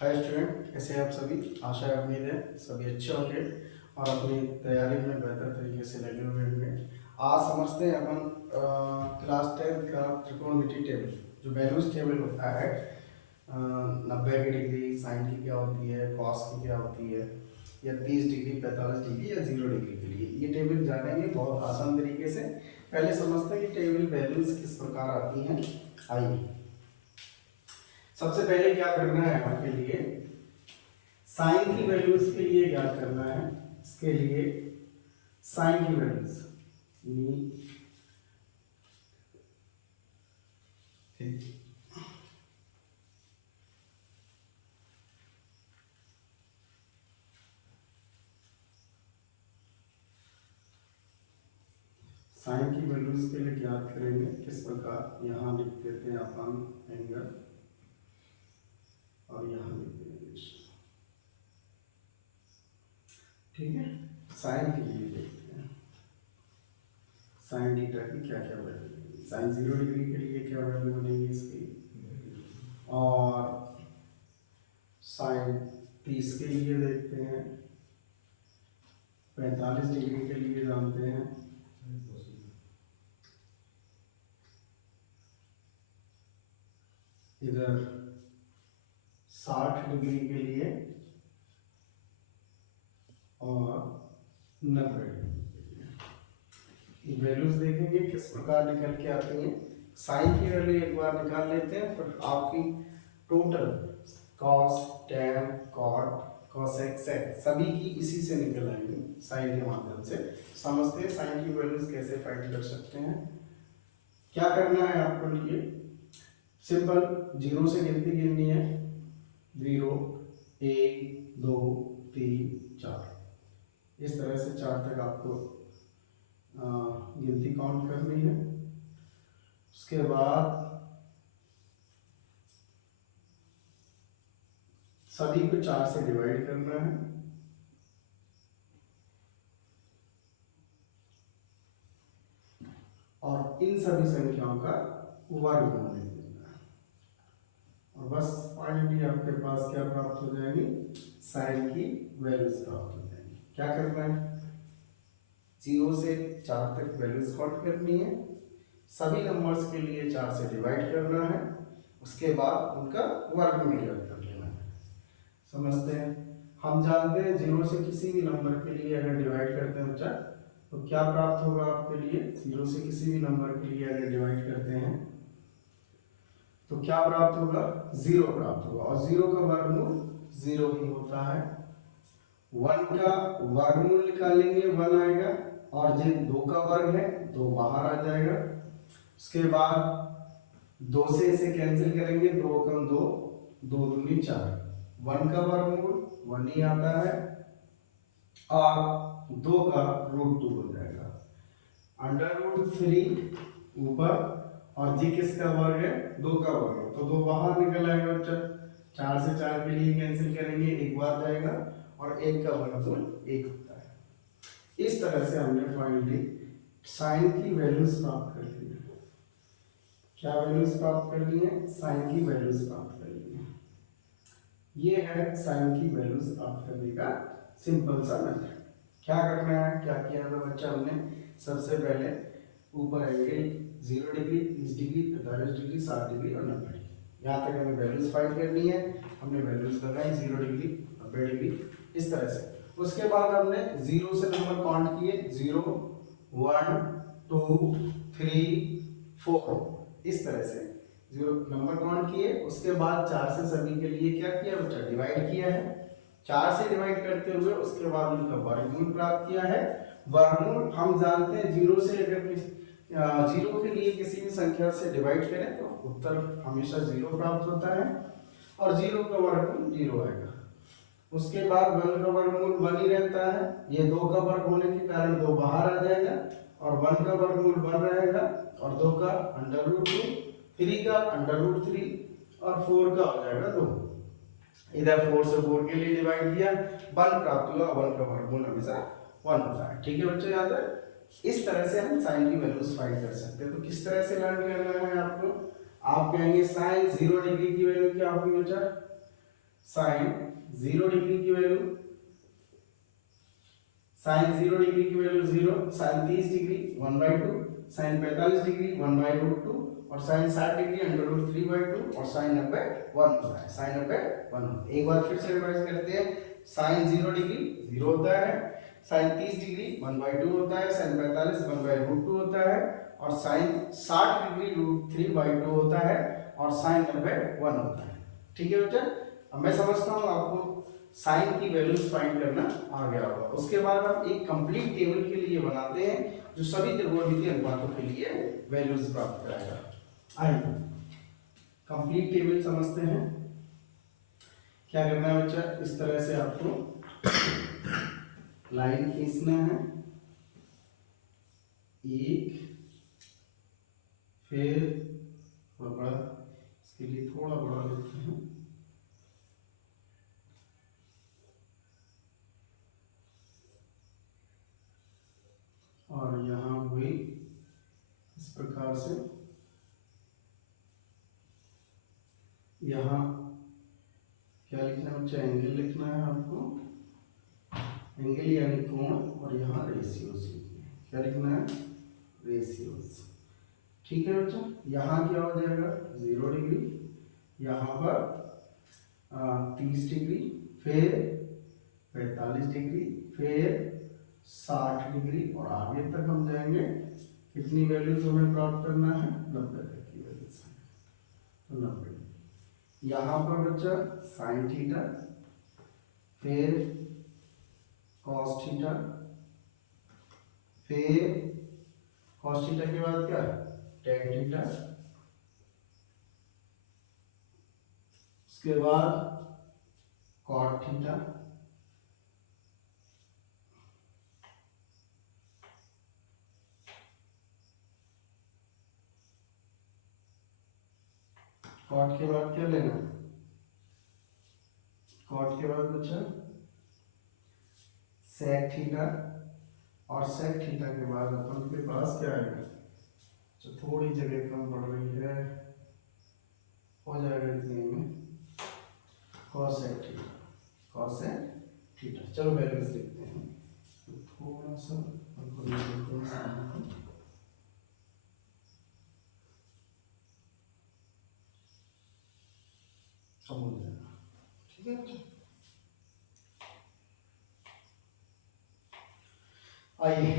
Hi student, कैसे हैं आप सभी। आशा है उम्मीद है सभी अच्छे होंगे और अपनी तैयारी में बेहतर तरीके से लगे हुए होंगे। आज समझते हैं अपन क्लास 10 का त्रिकोणमिति टेबल, जो वैल्यूज टेबल होता है। 90 की डिग्री साइन की क्या होती है, कॉस की क्या होती है, या 30 डिग्री 45 डिग्री या 0 डिग्री के लिए ये टेबल जानेंगे बहुत आसान तरीके से। पहले समझते हैं कि टेबल वैल्यूज किस प्रकार आती हैं। आइए, सबसे पहले क्या करना है आपके लिए, साइन की वैल्यूज के लिए क्या करना है। इसके लिए साइन की वैल्यूज साइन की वैल्यूज के लिए क्या करेंगे, किस प्रकार, यहाँ लिख देते हैं अपन एंगल और यहाँ लिख देंगे, ठीक है। साइन के लिए देखते हैं साइन थीटा की क्या क्या वैल्यू। साइन 0 डिग्री के लिए क्या वैल्यू बनेगी इसकी, और साइन 30 के लिए देखते हैं, 45 डिग्री के लिए जानते हैं, इधर 60 डिग्री के लिए और 90 डिग्री के लिए। वैल्यूज देखेंगे किस प्रकार निकल के आती हैं। साइन की वैल्यू एक बार निकाल लेते हैं, फिर आपकी total cos, tan, cot, cosec, sec सभी की इसी से निकल आएंगी साइन के माध्यम से। समझते हैं साइन की वैल्यूज कैसे फाइंड कर सकते हैं। क्या करना है आपको लिए, सिंपल 0 से गिनती गिननी है। 0 1 2 3 4, इस तरह से 4 तक आपको गिनती काउंट करनी है। उसके बाद सभी को 4 से डिवाइड करना है, और इन सभी संख्याओं का वर्गमूल लिख देना है, और बस फाइनली आपके पास क्या प्राप्त हो जाएगी, साइन की वैल्यूज प्राप्त हो जाएंगी। क्या करना है, 0 से 4 तक वैल्यूज काउंट करनी है, सभी नंबर्स के लिए 4 से डिवाइड करना है, उसके बाद उनका वर्गमूल ज्ञात कर लेना है। समझते हैं, हम जानते हैं 0 से किसी भी नंबर के लिए अगर डिवाइड करते हैं बच्चा, तो क्या प्राप्त होगा आपके लिए। 0 से किसी भी नंबर के लिए अगर डिवाइड करते हैं तो क्या प्राप्त होगा, 0 प्राप्त होगा, और 0 का वर्गमूल 0 ही होता है। 1 का वर्गमूल निकालेंगे 1 आएगा, और जिन 2 का वर्ग है 2 बाहर आ जाएगा। उसके बाद 2 से इसे कैंसिल करेंगे, 2 कम 2, 2 दूनी 4, 1 का वर्गमूल 1 ही आता है, और 2 का रूट 2 हो जाएगा। √3 ऊपर, और जी किसका वर्ग है, 2 का वर्ग है, तो 2 बाहर निकल आएगा बच्चा। 4 से 4 के लिए कैंसिल करेंगे, 1 बार जाएगा, और 1 का वर्गमूल 1 होता है। इस तरह से हमने फाइनली साइन की वैल्यूज प्राप्त कर ली है। क्या वैल्यूज प्राप्त कर ली है, साइन की वैल्यूज प्राप्त कर ली है। ये है साइन की वैल्यूज प्राप्त करने का सिंपल सा मेथड। क्या करना है, क्या किया था बच्चा हमने, सबसे पहले ऊपर angle 0 degree, 30 degree, 45 degree, 60 degree और 90 डिग्री, यहाँ तक हमें वैल्यूज फाइंड करनी है। हमने वैल्यूज लगाई 0 डिग्री, 90 डिग्री, इस तरह से। उसके बाद हमने 0 से नंबर काउंट किए, 0 1 2 3 4, इस तरह से 0 नंबर काउंट किए। उसके बाद 4 से सभी के लिए क्या किया बच्चा, डिवाइड किया है। 4 से डिवाइड करते हुए उसके बाद उनका वर्गमूल प्राप्त किया है। वर्गमूल हम जानते हैं 0 से अगर 0 के लिए किसी भी संख्या से डिवाइड करें तो उत्तर हमेशा 0 प्राप्त होता है, और 0 का वर्गमूल 0 आएगा। उसके बाद 1 का वर्गमूल 1 ही रहता है, ये 2 का वर्ग होने के कारण 2 बाहर आ जाएगा, और 1 का वर्गमूल 1 रहेगा, और 2 का √2, 3 का √3, और 4 का हो जाएगा 2। इधर 4 से 4 के लिए डिवाइड किया, 1 प्राप्त हुआ, 1 का वर्गमूल हमेशा 1 होता है। ठीक है बच्चों, याद है। इस तरह से हम साइन की वैल्यूज फाइंड कर सकते हैं। तो किस तरह से लर्न करना है आपको, आप कहेंगे साइन 0 डिग्री की वैल्यू क्या होगी बच्चा, साइन 0 डिग्री की वैल्यू, साइन 0 डिग्री की value 0, sine 30 degree 1/2, sine 45 degree 1/√2 और साइन 60 डिग्री √3/2 और साइन 90 1 होता है, साइन 90 1 होता है। एक बार फिर से रिवाइज करते हैं। साइन 0 डिग्री 0 होता है, साइन 30 डिग्री 1/2 होता है, साइन 45 1/√2 होता है और साइन 60 डिग्री √3/2 होता है और साइन 90 1 होता है। ठीक है बच्चा, अब मैं समझता हूँ आपको साइन की वैल्यूज फाइंड करना आ गया होगा। उसके बाद हम एक कंप्लीट टेबल के लिए बनाते हैं जो सभी त्रिकोणमितीय अनुपातों के लिए वैल्यूज प्राप्त कराएगा। आइए कंप्लीट टेबल समझते हैं। क्या करना है बच्चा, इस तरह से आपको लाइन खींचना है, एक, फिर बड़ा, इसके लिए थोड़ा बड़ा लेते हैं, और यहाँ हुई इस प्रकार से, यहाँ क्या लिखना है बच्चा, एंगल लिखना है आपको, एंगल यानी कोण, और यहाँ रेशियोज लिखना है। क्या लिखना है, रेशियोज। ठीक है बच्चा, यहाँ क्या हो जाएगा 0 डिग्री, यहाँ पर 30 डिग्री, फिर 45 डिग्री, फिर 60 डिग्री और आगे तक हम जाएंगे। कितनी वैल्यूज हमें प्राप्त करना है, 90 तक की वैल्यूज। तो 90, यहाँ पर बच्चा साइन थीटा, फिर कॉस थीटा, फिर कॉस थीटा के बाद क्या, टेन थीटा, उसके बाद कॉट थीटा, कॉट के बाद क्या लेना है, कॉट के बाद बच्चा सेक थीटा, और सेक थीटा के बाद अपन के पास क्या आएगा, तो थोड़ी जगह कम पड़ रही है, हो जाएगा इतने में, कॉसेक थीटा, कॉसेक थीटा। चलो वैल्यूज लिखते हैं, तो थोड़ा सा हमको लिखते हैं सामने, कम हो जाएगा। ठीक है बच्चा, आइए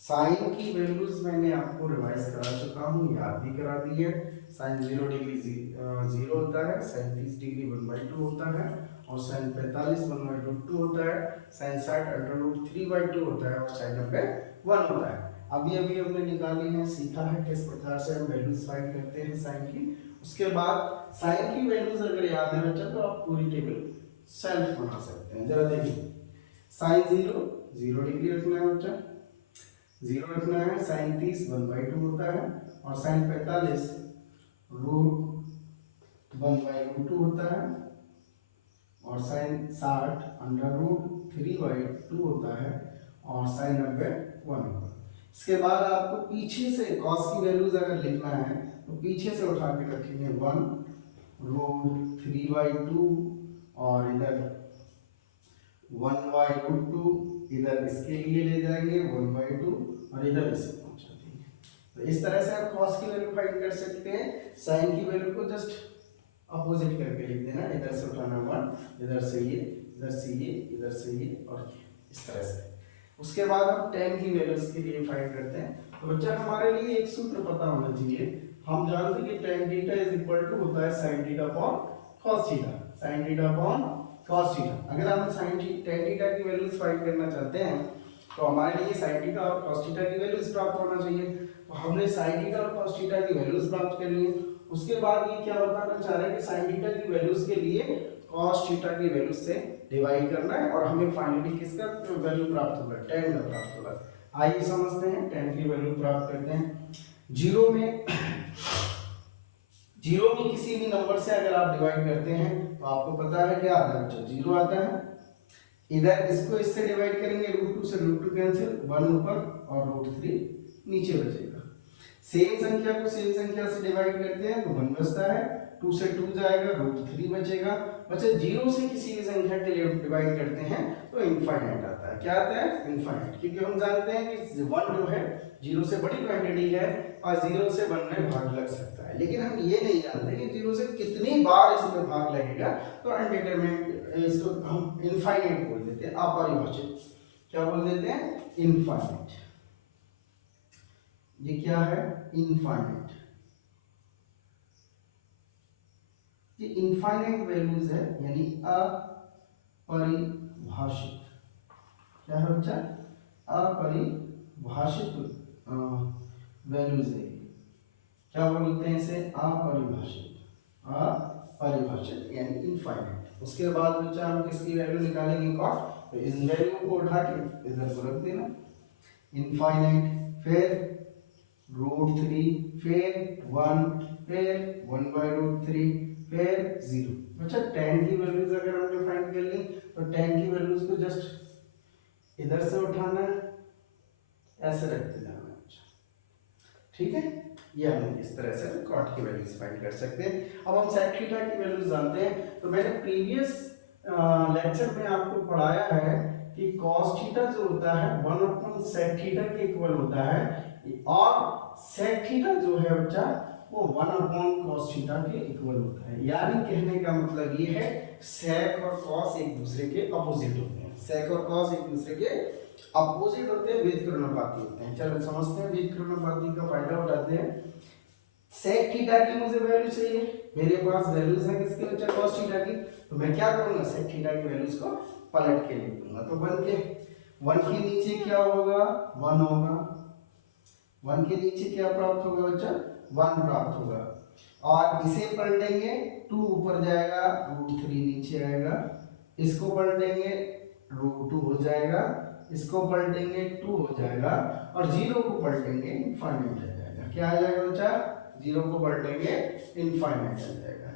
साइन की वैल्यूज मैंने आपको रिवाइज करा चुका हूँ, याद भी करा दी है। साइन 0 डिग्री 0 होता है, साइन 30 डिग्री 1/2 होता है और साइन 45 1/2 होता है, साइन 60 √3/2 होता है और साइन 90 1 होता है। अभी अभी हमने निकाली है, सीखा है किस प्रकार से हम वैल्यूज फाइंड करते हैं साइन की। उसके बाद साइन की वैल्यूज अगर याद है बच्चा तो आप पूरी टेबल सेल्फ बना सकते हैं। जरा देखिए, साइन 0 डिग्री रखना है बच्चा, 0 रखना है, साइन 30 1/2 होता है और साइन 45 √1/2 होता है और साइन 60 √3/2 होता है और साइन 90 1 होता है। इसके बाद आपको पीछे से कॉस की वैल्यूज अगर लिखना है तो पीछे से उठा के रखेंगे 1 √3/2 और इधर 1/√2, इधर इसके लिए ले जाएंगे 1/2 और इधर इसे पहुंचा देंगे। तो इस तरह से आप कॉस की वैल्यू फाइंड कर सकते हैं। साइन की वैल्यू को जस्ट अपोजिट करके लिख देना, इधर से उठाना 1, इधर से ये, इधर से ये, इधर से ये और इस तरह से। उसके बाद हम tan की वैल्यूज के लिए फाइंड करते हैं। तो बच्चा हमारे लिए एक सूत्र पता होना चाहिए, हम जानते हैं कि tan theta is equal to होता है sin theta upon cos theta, sin theta upon cos theta. अगर हम tan थीटा की वैल्यूज फाइंड करना चाहते हैं तो हमारे लिए sin थीटा और cos थीटा की वैल्यूज प्राप्त होना चाहिए। तो हमने sin थीटा और cos थीटा की वैल्यूज प्राप्त कर ली। उसके बाद ये क्या बताना चाह रहे हैं कि sin थीटा की वैल्यूज के लिए cos थीटा की वैल्यूज से डिवाइड करना है और हमें फाइनली किसका वैल्यू प्राप्त होगा, tan का प्राप्त होगा। आइए समझते हैं, tan की वैल्यू प्राप्त करते हैं। जीरो में किसी भी नंबर से अगर आप डिवाइड करते हैं तो आपको पता है क्या आता है बच्चों, 0 आता है। इधर इसको इससे डिवाइड करेंगे, √2 से √2 कैंसिल, 1 ऊपर और √3 नीचे बचेगा। सेम संख्या को सेम संख्या से डिवाइड करते हैं तो 1 बचता है, 2 से 2 जाएगा, √3 बचेगा। बच्चा 0 से किसी भी संख्या के लिए डिवाइड करते हैं तो इनफाइनाइट आता है। क्या आता है? इनफाइनाइट। क्योंकि हम जानते हैं कि 1 जो है 0 से बड़ी क्वांटिटी है और 0 से 1 में भाग लग सकता है, लेकिन हम ये नहीं जानते कि 0 से कितनी बार इसमें भाग लगेगा। तो अनडिटरमिनेट, इसको हम इनफाइनाइट बोल देते हैं, अपरिभाषित। क्या बोल देते हैं? इनफाइनाइट। ये क्या है? इनफाइनाइट। ये इनफाइनाइट वैल्यूज है, यानी अपरिभाषित। क्या है बच्चा? अपरिभाषित वैल्यूज है। क्या बोलते हैं इसे? अपरिभाषित। अपरिभाषित यानी इनफाइनाइट। उसके बाद बच्चा हम किसकी वैल्यू निकालेंगे? कॉट। तो इस वैल्यू को उठा के इधर को रख देना, इनफाइनाइट, फिर √3, फिर 1, फिर 1/√3, फिर 0। अच्छा 10 की वैल्यूज अगर हमने फाइंड कर ली तो 10 की वैल्यूज को जस्ट इधर से उठाना है, ऐसे रख देना है। ठीक है, ये हम इस तरह से कॉट की वैल्यूज फाइंड कर सकते हैं। अब हम सेक थीटा की वैल्यूज जानते हैं। तो मैंने प्रीवियस लेक्चर में आपको पढ़ाया है कि कॉस थीटा जो होता है 1/सेक थीटा के इक्वल होता है, और सेक थीटा जो है बच्चा वो 1/cos थीटा के इक्वल होता है। यानी कहने का मतलब ये है सेक और कॉस एक दूसरे के अपोजिट होते हैं। सेक और कॉस एक दूसरे के अपोजिट होते हैं, व्युत्क्रमानुपाती होते हैं। चलो समझते हैं, व्युत्क्रमानुपाती का फायदा उठाते हैं। सेक थीटा की मुझे वैल्यू चाहिए, मेरे पास वैल्यूज है किसके बच्चा? cos थीटा की। तो मैं क्या करूंगा? सेक थीटा की वैल्यूज को पलट के लिख दूंगा। तो 1 के नीचे क्या होगा? 1 होगा। 1 के नीचे क्या प्राप्त होगा बच्चा? 1 प्राप्त होगा। और इसे पलटेंगे, 2 ऊपर जाएगा, √3 नीचे आएगा। इसको पलटेंगे, √2 हो जाएगा। इसको पलटेंगे, 2 हो जाएगा। और 0 को पलटेंगे, इनफाइनाइट आ जाएगा। क्या आ जाएगा बच्चा? 0 को पलटेंगे, इनफाइनाइट आ जाएगा।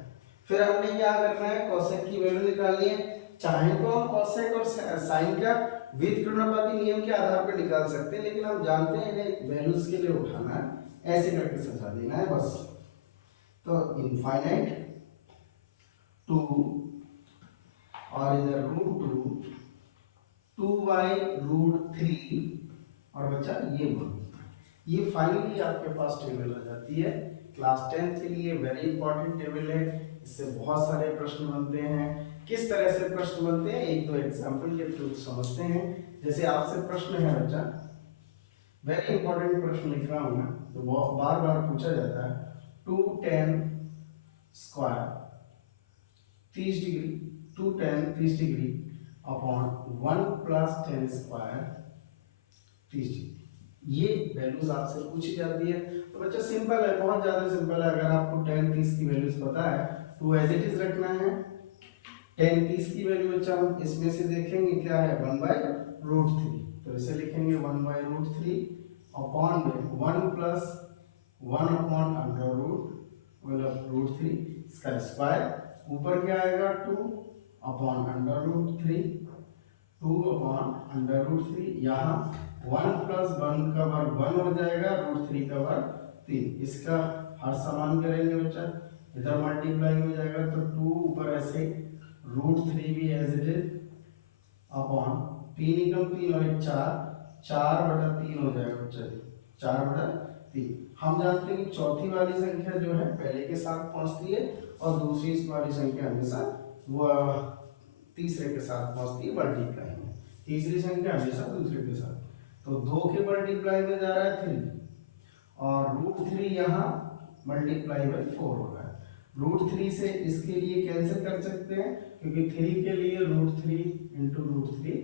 फिर हमने क्या करना है? कोसेक की वैल्यू निकालनी है। चाहे तो हम कोसेक और साइन का व्युत्क्रमानुपाती नियम के आधार पर निकाल सकते हैं, लेकिन हम जानते हैं इन्हें वैल्यूज के लिए उठाना ऐसे करके समझा देना है बस। तो इनफाइनाइट 2 और इधर √2, 2/√3 और बच्चा ये फाइनली आपके पास टेबल आ जाती है। क्लास 10th के लिए वेरी इंपॉर्टेंट टेबल है। इससे बहुत सारे प्रश्न बनते हैं। किस तरह से प्रश्न बनते हैं एक दो एग्जांपल के थ्रू समझते हैं। जैसे आपसे प्रश्न है बच्चा, वेरी इंपॉर्टेंट प्रश्न लिख रहा हूं मैं, तो बार बार पूछा जाता है। 2tan square 30 degree, 2tan 30 degree upon 1 + tan square 30 degree. ये वैल्यूज आपसे पूछी जाती है। तो बच्चा सिंपल है, बहुत ज्यादा सिंपल है। अगर आपको tan 30 की वैल्यूज पता है तो एज इट इज रखना है। tan 30 की वैल्यू बच्चा हम इसमें से देखेंगे क्या है? 1/√3। तो इसे लिखेंगे 1/√3 अपॉन में 1 + 1/√3 इसका स्क्वायर। ऊपर क्या आएगा? 2/√3, 2/√3। यहाँ 1 + 1 का वर्ग 1 हो जाएगा, √3 का वर्ग 3। इसका हर समान करेंगे बच्चा, इधर मल्टीप्लाई हो जाएगा। तो 2 ऊपर ऐसे, √3 भी एज इट इज अपॉन 3 × 3 और 1 4, 4/3 हो जाएगा बच्चा, 4/3। हम जानते हैं कि चौथी वाली संख्या जो है पहले के साथ पहुंचती है और दूसरी वाली संख्या हमेशा वो तीसरे के साथ पहुंचती है मल्टीप्लाई में। तीसरी संख्या हमेशा दूसरे के साथ। तो 2 के मल्टीप्लाई में जा रहा है 3 और √3 यहाँ मल्टीप्लाई बाई 4 हो रहा है। √3 से इसके लिए कैंसिल कर सकते हैं, क्योंकि 3 के लिए √3 × √3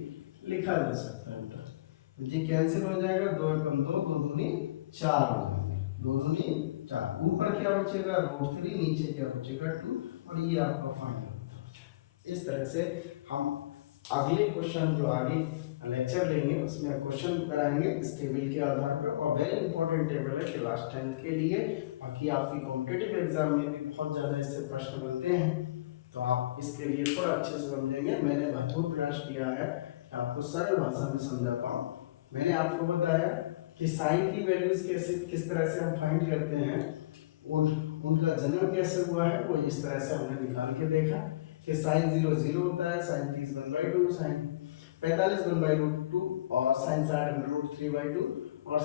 लिखा जा सकता है। तो ये कैंसिल हो जाएगा, 2 × 2, 2 दूनी 4 हो जाएंगे, 2 दूनी 4। ऊपर क्या बचेगा? √3, नीचे क्या बचेगा? 2। और ये आपका फाइनल होता है। इस तरह से हम अगले क्वेश्चन जो आगे लेक्चर लेंगे उसमें क्वेश्चन कराएंगे इस टेबल के आधार पर। और वेरी इंपॉर्टेंट टेबल है क्लास 10th के लिए। बाकी आपकी कॉम्पिटिटिव एग्जाम में भी बहुत ज़्यादा इससे प्रश्न बनते हैं, तो आप इसके लिए थोड़ा अच्छे से समझेंगे। मैंने भरपूर प्रयास किया है कि आपको सरल भाषा में समझा पाऊँ। मैंने आपको बताया कि साइन की वैल्यूज कैसे किस तरह से हम फाइंड करते हैं, उनका जन्म कैसे हुआ है वो इस तरह से हमने निकाल के देखा कि साइन 0 0 होता है, साइन 30 1/2, साइन 45 1/√2 और साइन 60 √3/2 और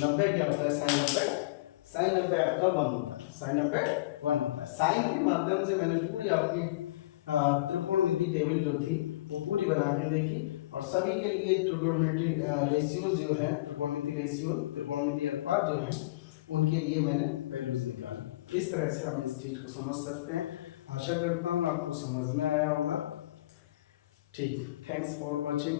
90 क्या होता है, साइन 90 आपका 1 होता है, साइन 90 1 होता है। साइन के माध्यम से मैंने पूरी आपकी त्रिकोणमिति टेबल जो थी वो पूरी बना के देखी और सभी के लिए ट्रिगोनोमेट्री रेशियोज जो है, त्रिकोणमिति रेशियो, त्रिकोणमिति अनुपात जो है उनके लिए मैंने वैल्यूज निकाली। इस तरह से हम इस चीज को समझ सकते हैं। आशा करता हूँ आपको समझ में आया होगा। ठीक, थैंक्स फॉर वॉचिंग।